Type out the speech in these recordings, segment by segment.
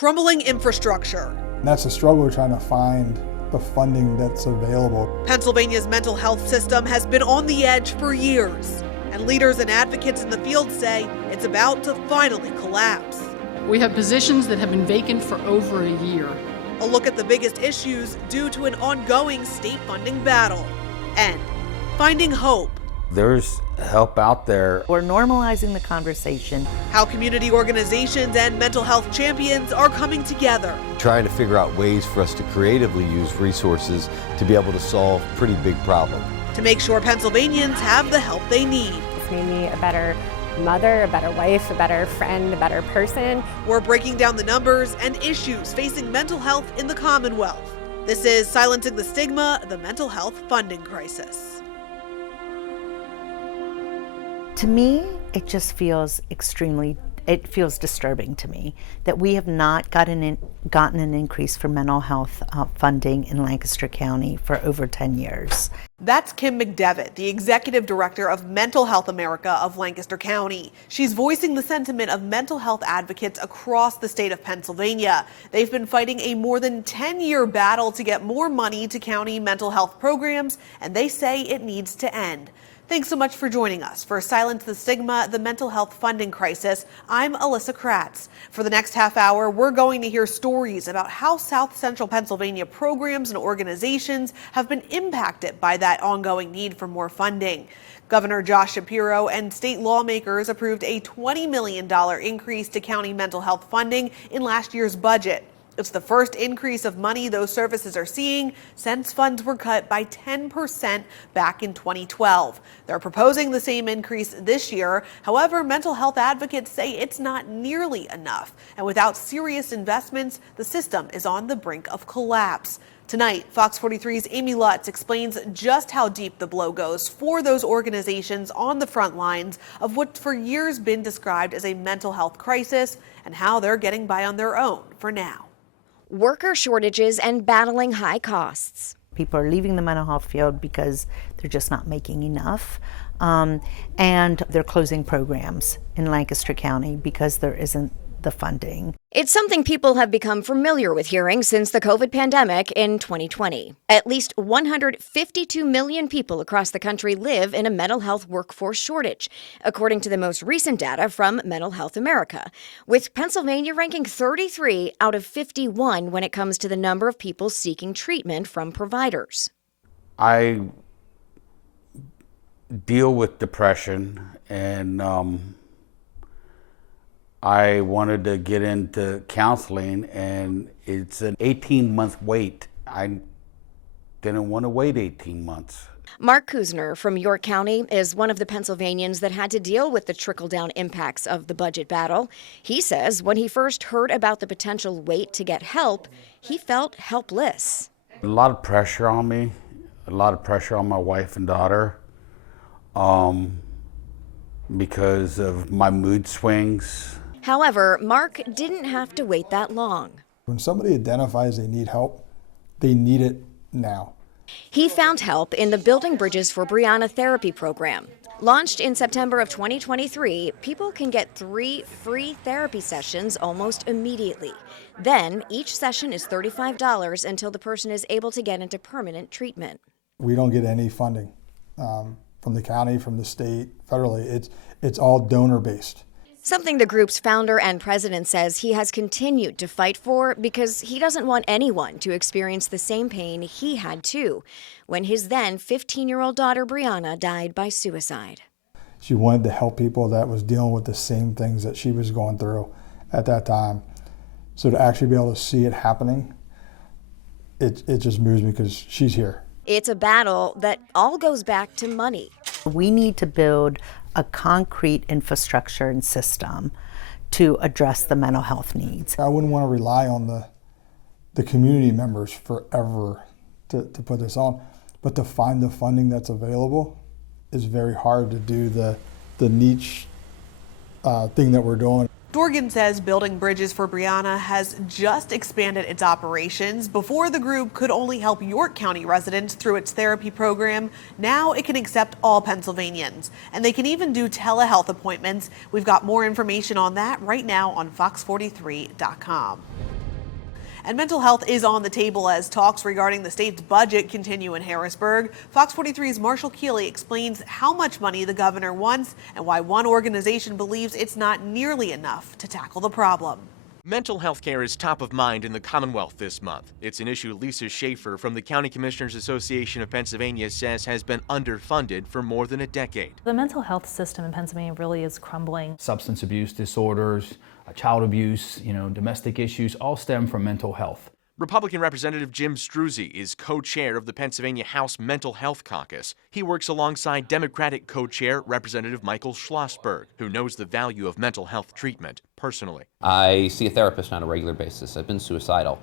crumbling infrastructure. And that's the struggle, we're trying to find the funding that's available. Pennsylvania's mental health system has been on the edge for years, and leaders and advocates in the field say it's about to finally collapse. We have positions that have been vacant for over a year. A look at the biggest issues due to an ongoing state funding battle, and finding hope. There's help out there. We're normalizing the conversation. How community organizations and mental health champions are coming together. Trying to figure out ways for us to creatively use resources to be able to solve pretty big problems. To make sure Pennsylvanians have the help they need. It's made me a better mother, a better wife, a better friend, a better person. We're breaking down the numbers and issues facing mental health in the Commonwealth. This is Silencing the Stigma, the mental health funding crisis. To me, it just feels it feels disturbing to me that we have not gotten an increase for mental health funding in Lancaster County for over 10 years. That's Kim McDevitt, the Executive Director of Mental Health America of Lancaster County. She's voicing the sentiment of mental health advocates across the state of Pennsylvania. They've been fighting a more than 10-year battle to get more money to county mental health programs, and they say it needs to end. Thanks so much for joining us for Silence the Stigma, the mental health funding crisis. I'm Alyssa Kratz. For the next half hour, we're going to hear stories about how South Central Pennsylvania programs and organizations have been impacted by that ongoing need for more funding. Governor Josh Shapiro and state lawmakers approved a $20 million increase to county mental health funding in last year's budget. It's the first increase of money those services are seeing since funds were cut by 10% back in 2012. They're proposing the same increase this year. However, mental health advocates say it's not nearly enough. And without serious investments, the system is on the brink of collapse. Tonight, Fox 43's Amy Lutz explains just how deep the blow goes for those organizations on the front lines of what's for years been described as a mental health crisis and how they're getting by on their own for now. Worker shortages and battling high costs. People are leaving the mental health field because they're just not making enough. And they're closing programs in Lancaster County because there isn't the funding. It's something people have become familiar with hearing since the COVID pandemic in 2020. At least 152 million people across the country live in a mental health workforce shortage, according to the most recent data from Mental Health America, with Pennsylvania ranking 33 out of 51 when it comes to the number of people seeking treatment from providers. I deal with depression, and I wanted to get into counseling, and it's an 18-month wait. I didn't want to wait 18 months. Mark Kuzner from York County is one of the Pennsylvanians that had to deal with the trickle-down impacts of the budget battle. He says when he first heard about the potential wait to get help, he felt helpless. A lot of pressure on me, a lot of pressure on my wife and daughter, because of my mood swings. However, Mark didn't have to wait that long. When somebody identifies they need help, they need it now. He found help in the Building Bridges for Brianna therapy program. Launched in September of 2023, people can get 3 free therapy sessions almost immediately. Then each session is $35 until the person is able to get into permanent treatment. We don't get any funding from the county, from the state, federally. It's all donor-based. Something the group's founder and president says he has continued to fight for because he doesn't want anyone to experience the same pain he had too when his then 15-year-old daughter Brianna died by suicide. She wanted to help people that was dealing with the same things that she was going through at that time. So to actually be able to see it happening, it just moves me because she's here. It's a battle that all goes back to money. We need to build a concrete infrastructure and system to address the mental health needs. I wouldn't want to rely on the community members forever to put this on, but to find the funding that's available is very hard to do the niche thing that we're doing. Dorgan says Building Bridges for Brianna has just expanded its operations. Before, the group could only help York County residents through its therapy program. Now it can accept all Pennsylvanians, and they can even do telehealth appointments. We've got more information on that right now on fox43.com. And mental health is on the table as talks regarding the state's budget continue in Harrisburg. Fox 43's Marshall Keeley explains how much money the governor wants and why one organization believes it's not nearly enough to tackle the problem. Mental health care is top of mind in the Commonwealth this month. It's an issue Lisa Schaefer from the County Commissioners Association of Pennsylvania says has been underfunded for more than a decade. The mental health system in Pennsylvania really is crumbling. Substance abuse disorders, child abuse, domestic issues all stem from mental health. Republican Representative Jim Struzzi is co-chair of the Pennsylvania House Mental Health Caucus. He works alongside Democratic co-chair Representative Michael Schlossberg, who knows the value of mental health treatment personally. I see a therapist on a regular basis. I've been suicidal,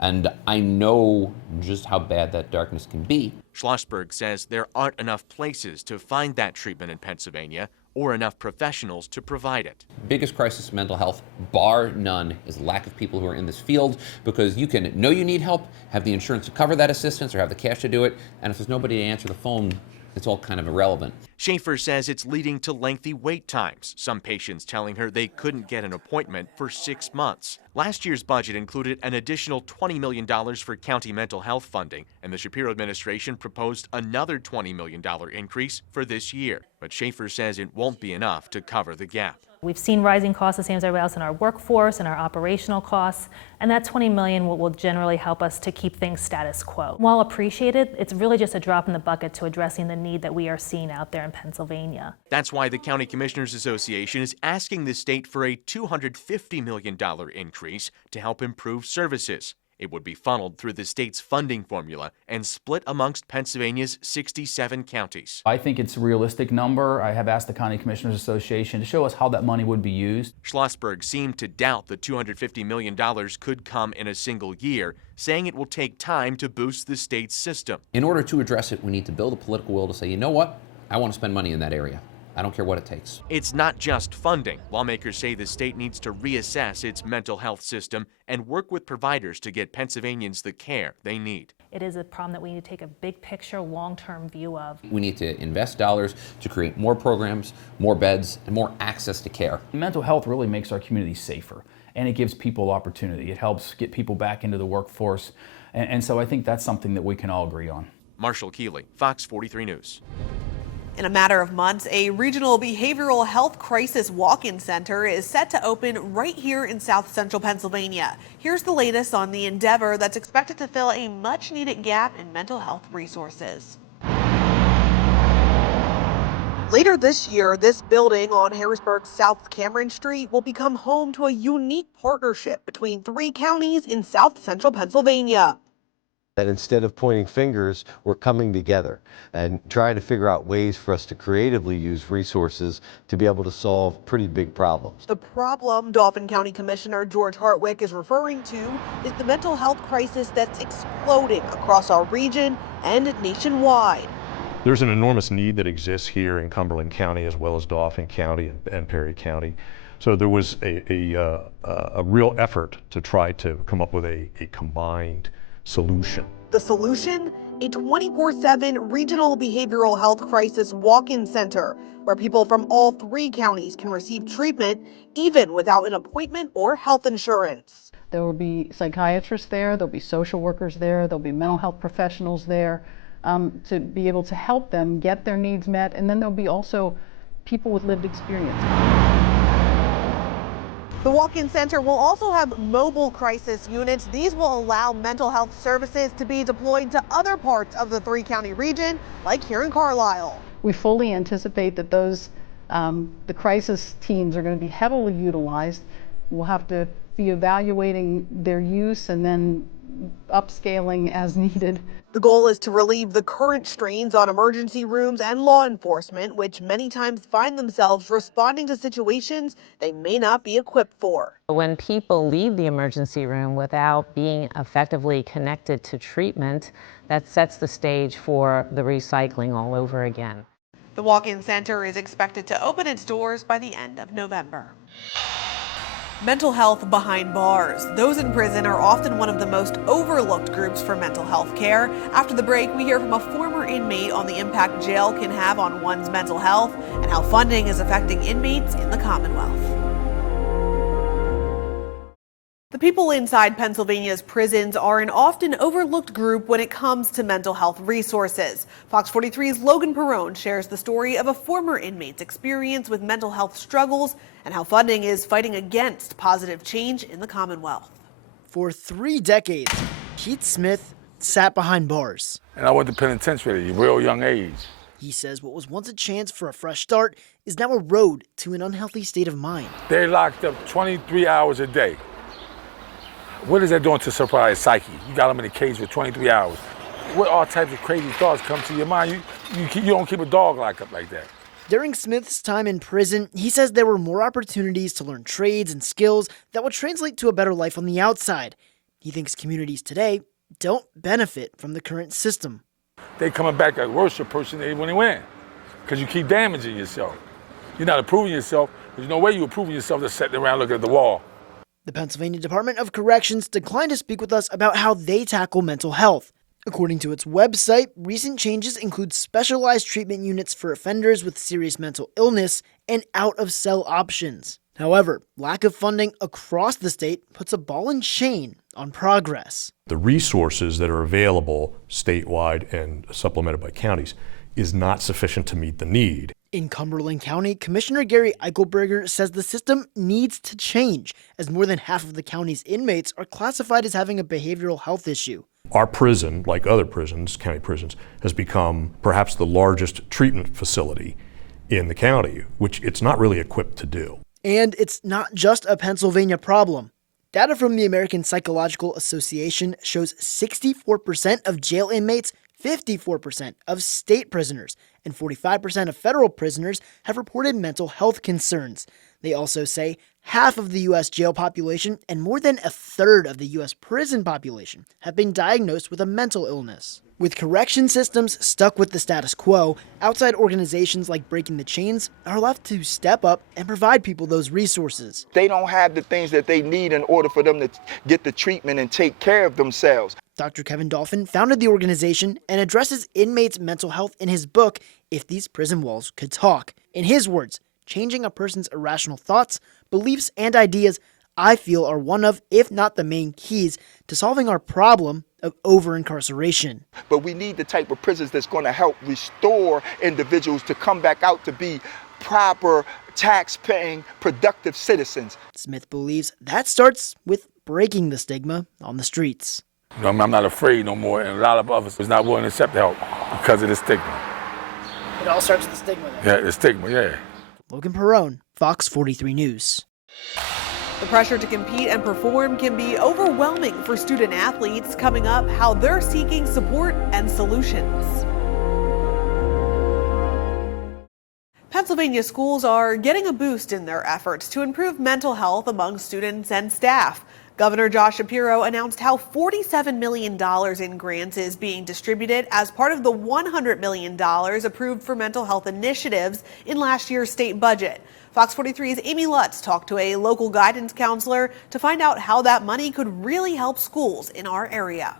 and I know just how bad that darkness can be. Schlossberg says there aren't enough places to find that treatment in Pennsylvania or enough professionals to provide it. Biggest crisis in mental health, bar none, is lack of people who are in this field, because you can know you need help, have the insurance to cover that assistance, or have the cash to do it, and if there's nobody to answer the phone, it's all kind of irrelevant. Schaefer says it's leading to lengthy wait times, some patients telling her they couldn't get an appointment for 6 months. Last year's budget included an additional $20 million for county mental health funding, and the Shapiro administration proposed another $20 million increase for this year. But Schaefer says it won't be enough to cover the gap. We've seen rising costs, the same as everybody else, in our workforce and our operational costs, and that $20 million will generally help us to keep things status quo. While appreciated, it's really just a drop in the bucket to addressing the need that we are seeing out there in Pennsylvania. That's why the County Commissioners Association is asking the state for a $250 million increase to help improve services. It would be funneled through the state's funding formula and split amongst Pennsylvania's 67 counties. I think it's a realistic number. I have asked the County Commissioners Association to show us how that money would be used. Schlossberg seemed to doubt the $250 million could come in a single year, saying it will take time to boost the state's system. In order to address it, we need to build a political will to say, you know what, I want to spend money in that area. I don't care what it takes. It's not just funding. Lawmakers say the state needs to reassess its mental health system and work with providers to get Pennsylvanians the care they need. It is a problem that we need to take a big picture, long-term view of. We need to invest dollars to create more programs, more beds, and more access to care. Mental health really makes our community safer, and it gives people opportunity. It helps get people back into the workforce, and so I think that's something that we can all agree on. Marshall Keeley, Fox 43 News. In a matter of months, a regional behavioral health crisis walk-in center is set to open right here in South Central Pennsylvania. Here's the latest on the endeavor that's expected to fill a much-needed gap in mental health resources. Later this year, this building on Harrisburg's South Cameron Street will become home to a unique partnership between 3 counties in South Central Pennsylvania. That instead of pointing fingers, we're coming together and trying to figure out ways for us to creatively use resources to be able to solve pretty big problems. The problem Dauphin County Commissioner George Hartwick is referring to is the mental health crisis that's exploding across our region and nationwide. There's an enormous need that exists here in Cumberland County as well as Dauphin County and Perry County. So there was a real effort to try to come up with a combined solution. The solution? A 24/7 regional behavioral health crisis walk-in center where people from all 3 counties can receive treatment even without an appointment or health insurance. There will be psychiatrists there, there'll be social workers there, there'll be mental health professionals there to be able to help them get their needs met, and then there'll be also people with lived experience. The walk-in center will also have mobile crisis units. These will allow mental health services to be deployed to other parts of the 3-county region, like here in Carlisle. We fully anticipate that those the crisis teams are going to be heavily utilized. We'll have to be evaluating their use and then upscaling as needed. The goal is to relieve the current strains on emergency rooms and law enforcement, which many times find themselves responding to situations they may not be equipped for. When people leave the emergency room without being effectively connected to treatment, that sets the stage for the recycling all over again. The walk-in center is expected to open its doors by the end of November. Mental health behind bars. Those in prison are often one of the most overlooked groups for mental health care. After the break, we hear from a former inmate on the impact jail can have on one's mental health and how funding is affecting inmates in the Commonwealth. The people inside Pennsylvania's prisons are an often overlooked group when it comes to mental health resources. Fox 43's Logan Perrone shares the story of a former inmate's experience with mental health struggles and how funding is fighting against positive change in the Commonwealth. For 3 decades, Keith Smith sat behind bars. And I went to penitentiary at a real young age. He says what was once a chance for a fresh start is now a road to an unhealthy state of mind. They're locked up 23 hours a day. What is that doing to somebody's psyche? You got them in a cage for 23 hours. What all types of crazy thoughts come to your mind? You don't keep a dog locked up like that. During Smith's time in prison, he says there were more opportunities to learn trades and skills that would translate to a better life on the outside. He thinks communities today don't benefit from the current system. They coming back a worse person than when they went, because you keep damaging yourself. You're not improving yourself. There's no way you're improving yourself just sitting around looking at the wall. The Pennsylvania Department of Corrections declined to speak with us about how they tackle mental health. According to its website, recent changes include specialized treatment units for offenders with serious mental illness and out-of-cell options. However, lack of funding across the state puts a ball and chain on progress. The resources that are available statewide and supplemented by counties is not sufficient to meet the need. In Cumberland County, Commissioner Gary Eichelberger says the system needs to change, as more than half of the county's inmates are classified as having a behavioral health issue. Our prison, like other prisons, county prisons, has become perhaps the largest treatment facility in the county, which it's not really equipped to do. And it's not just a Pennsylvania problem. Data from the American Psychological Association shows 64% of jail inmates, 54% of state prisoners, and 45% of federal prisoners have reported mental health concerns. They also say half of the U.S. jail population and more than a third of the U.S. prison population have been diagnosed with a mental illness. With correction systems stuck with the status quo, outside organizations like Breaking the Chains are left to step up and provide people those resources. They don't have the things that they need in order for them to get the treatment and take care of themselves. Dr. Kevin Dolphin founded the organization and addresses inmates' mental health in his book, If These Prison Walls Could Talk. In his words, changing a person's irrational thoughts, beliefs, and ideas, I feel, are one of, if not the main keys to solving our problem of over-incarceration. But we need the type of prisons that's going to help restore individuals to come back out to be proper, tax-paying, productive citizens. Smith believes that starts with breaking the stigma on the streets. I'm not afraid no more, and a lot of others is not willing to accept help because of the stigma. It all starts with the stigma, though. Yeah, the stigma, yeah. Logan Perrone, Fox 43 News. The pressure to compete and perform can be overwhelming for student athletes. Coming up, how they're seeking support and solutions. Pennsylvania schools are getting a boost in their efforts to improve mental health among students and staff. Governor Josh Shapiro announced how $47 million in grants is being distributed as part of the $100 million approved for mental health initiatives in last year's state budget. Fox 43's Amy Lutz talked to a local guidance counselor to find out how that money could really help schools in our area.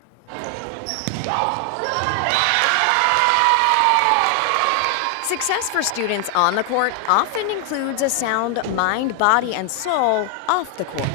Success for students on the court often includes a sound mind, body, and soul off the court.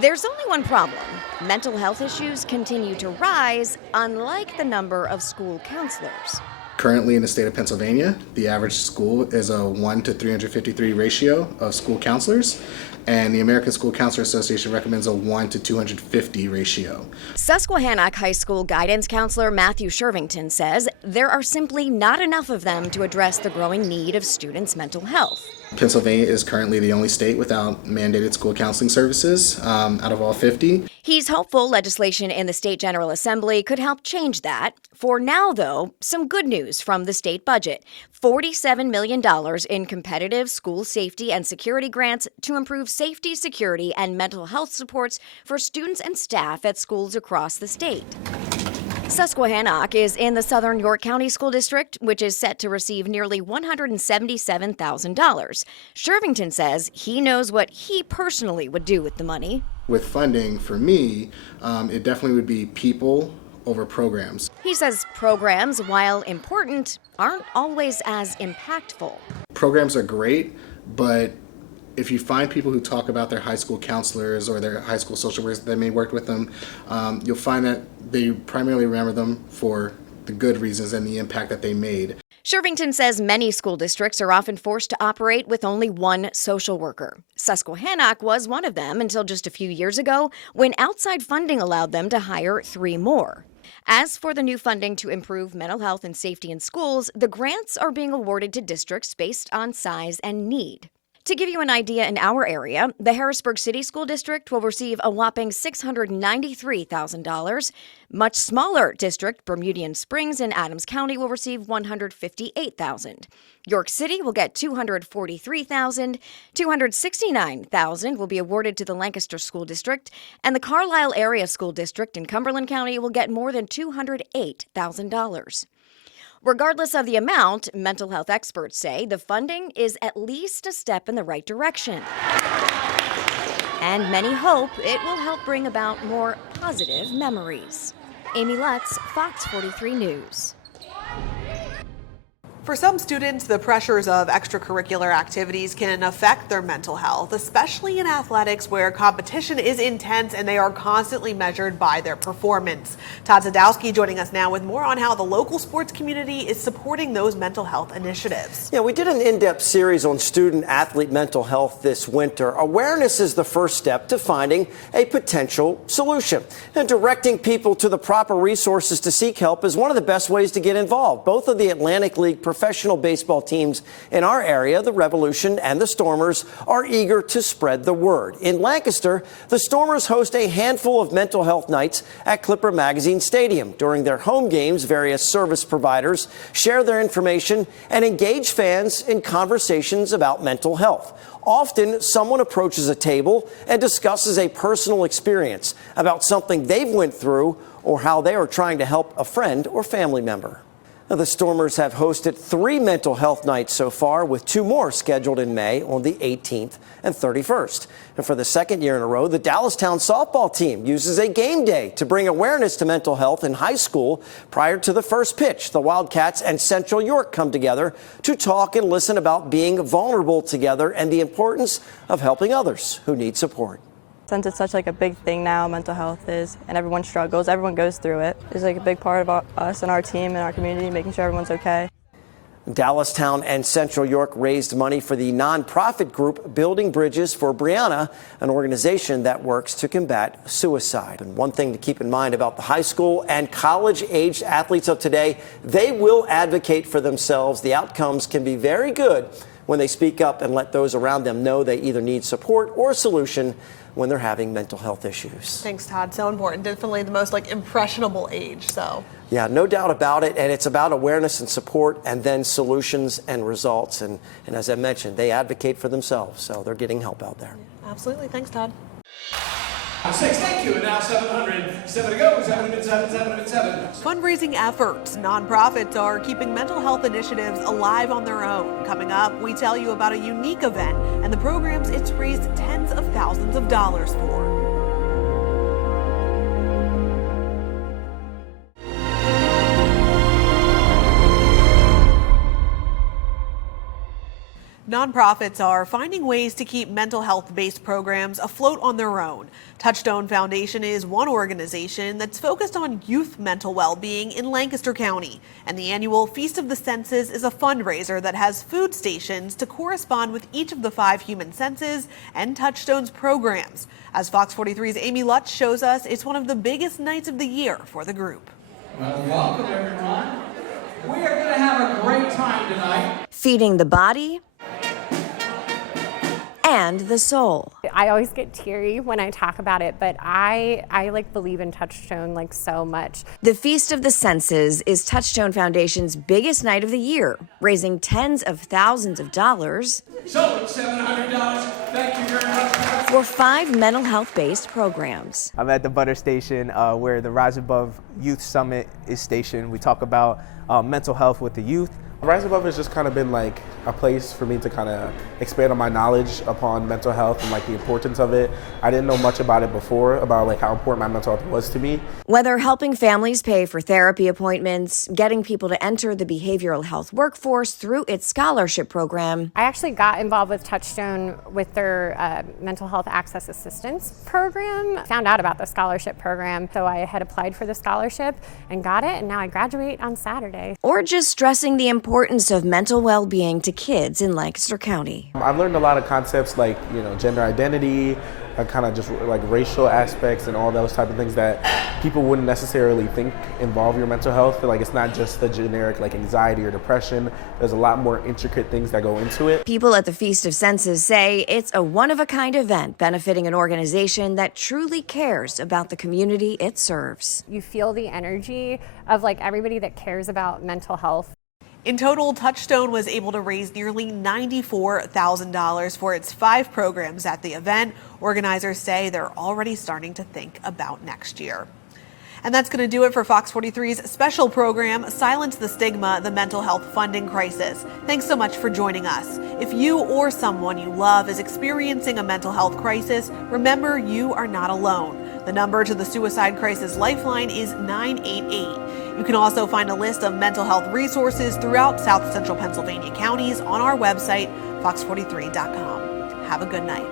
There's only one problem. Mental health issues continue to rise, unlike the number of school counselors. Currently in the state of Pennsylvania, the average school is a 1 to 353 ratio of school counselors, and the American School Counselor Association recommends a 1 to 250 ratio. Susquehannock High School guidance counselor Matthew Shervington says there are simply not enough of them to address the growing need of students' mental health. Pennsylvania is currently the only state without mandated school counseling services out of all 50. He's hopeful legislation in the State General Assembly could help change that. For now, though, some good news from the state budget. $47 million in competitive school safety and security grants to improve safety, security, and mental health supports for students and staff at schools across the state. Susquehannock is in the Southern York County School District, which is set to receive nearly $177,000. Shervington says he knows what he personally would do with the money. With funding, for me, it definitely would be people over programs. He says programs, while important, aren't always as impactful. Programs are great, but if you find people who talk about their high school counselors or their high school social workers that may work with them, you'll find that they primarily remember them for the good reasons and the impact that they made. Shervington says many school districts are often forced to operate with only one social worker. Susquehannock was one of them until just a few years ago, when outside funding allowed them to hire 3 more. As for the new funding to improve mental health and safety in schools, the grants are being awarded to districts based on size and need. To give you an idea, in our area, the Harrisburg City School District will receive a whopping $693,000. Much smaller district, Bermudian Springs in Adams County, will receive $158,000. York City will get $243,000. $269,000 will be awarded to the Lancaster School District, and the Carlisle Area School District in Cumberland County will get more than $208,000. Regardless of the amount, mental health experts say the funding is at least a step in the right direction. And many hope it will help bring about more positive memories. Amy Lutz, Fox 43 News. For some students, the pressures of extracurricular activities can affect their mental health, especially in athletics where competition is intense and they are constantly measured by their performance. Todd Sadowski joining us now with more on how the local sports community is supporting those mental health initiatives. Yeah, we did an in-depth series on student-athlete mental health this winter. Awareness is the first step to finding a potential solution. And directing people to the proper resources to seek help is one of the best ways to get involved. Both of the Atlantic League professional baseball teams in our area, the Revolution and the Stormers, are eager to spread the word. In Lancaster, the Stormers host a handful of mental health nights at Clipper Magazine Stadium. During their home games, various service providers share their information and engage fans in conversations about mental health. Often, someone approaches a table and discusses a personal experience about something they've went through or how they are trying to help a friend or family member. Now, the Stormers have hosted 3 mental health nights so far, with 2 more scheduled in May on the 18th and 31st. And for the second year in a row, the Dallastown softball team uses a game day to bring awareness to mental health in high school. Prior to the first pitch, the Wildcats and Central York come together to talk and listen about being vulnerable together and the importance of helping others who need support. Since it's such a big thing now, mental health is, and everyone struggles, everyone goes through it. It's a big part of us and our team and our community, making sure everyone's okay. Dallastown and Central York raised money for the nonprofit group Building Bridges for Brianna, an organization that works to combat suicide. And one thing to keep in mind about the high school and college-aged athletes of today, they will advocate for themselves. The outcomes can be very good when they speak up and let those around them know they either need support or a solution when they're having mental health issues. Thanks, Todd. So important. Definitely the most impressionable age. So. Yeah, no doubt about it. And it's about awareness and support and then solutions and results. And as I mentioned, they advocate for themselves. So they're getting help out there. Absolutely. Thanks, Todd. 6, thank you, and now 700. 7 to go, 7 7. Fundraising efforts. Nonprofits are keeping mental health initiatives alive on their own. Coming up, we tell you about a unique event and the programs it's raised tens of thousands of dollars for. Nonprofits are finding ways to keep mental health-based programs afloat on their own. Touchstone Foundation is one organization that's focused on youth mental well-being in Lancaster County. And the annual Feast of the Senses is a fundraiser that has food stations to correspond with each of the 5 human senses and Touchstone's programs. As Fox 43's Amy Lutz shows us, it's one of the biggest nights of the year for the group. Well, welcome, everyone. We are going to have a great time tonight. Feeding the body and and the soul. I always get teary when I talk about it, but I like believe in Touchstone like so much. The Feast of the Senses is Touchstone Foundation's biggest night of the year, raising tens of thousands of dollars So it's $700. Thank you very much. for 5 mental health-based programs. I'm at the Butter Station where the Rise Above Youth Summit is stationed. We talk about mental health with the youth. Rise Above has just kind of been like a place for me to kind of expand on my knowledge upon mental health and like the importance of it. I didn't know much about it before, about like how important my mental health was to me. Whether helping families pay for therapy appointments, getting people to enter the behavioral health workforce through its scholarship program. I actually got involved with Touchstone with their mental health access assistance program. Found out about the scholarship program, so I had applied for the scholarship and got it, and now I graduate on Saturday. Or just stressing the importance of mental well-being to kids in Lancaster County. I've learned a lot of concepts like, you know, gender identity, kind of just like racial aspects and all those type of things that people wouldn't necessarily think involve your mental health. Like it's not just the generic like anxiety or depression. There's a lot more intricate things that go into it. People at the Feast of Senses say it's a one-of-a-kind event benefiting an organization that truly cares about the community it serves. You feel the energy of like everybody that cares about mental health. In total, Touchstone was able to raise nearly $94,000 for its 5 programs at the event. Organizers say they're already starting to think about next year. And that's going to do it for Fox 43's special program, Silence the Stigma, the Mental Health Funding Crisis. Thanks so much for joining us. If you or someone you love is experiencing a mental health crisis, remember you are not alone. The number to the Suicide Crisis Lifeline is 988. You can also find a list of mental health resources throughout South Central Pennsylvania counties on our website, fox43.com. Have a good night.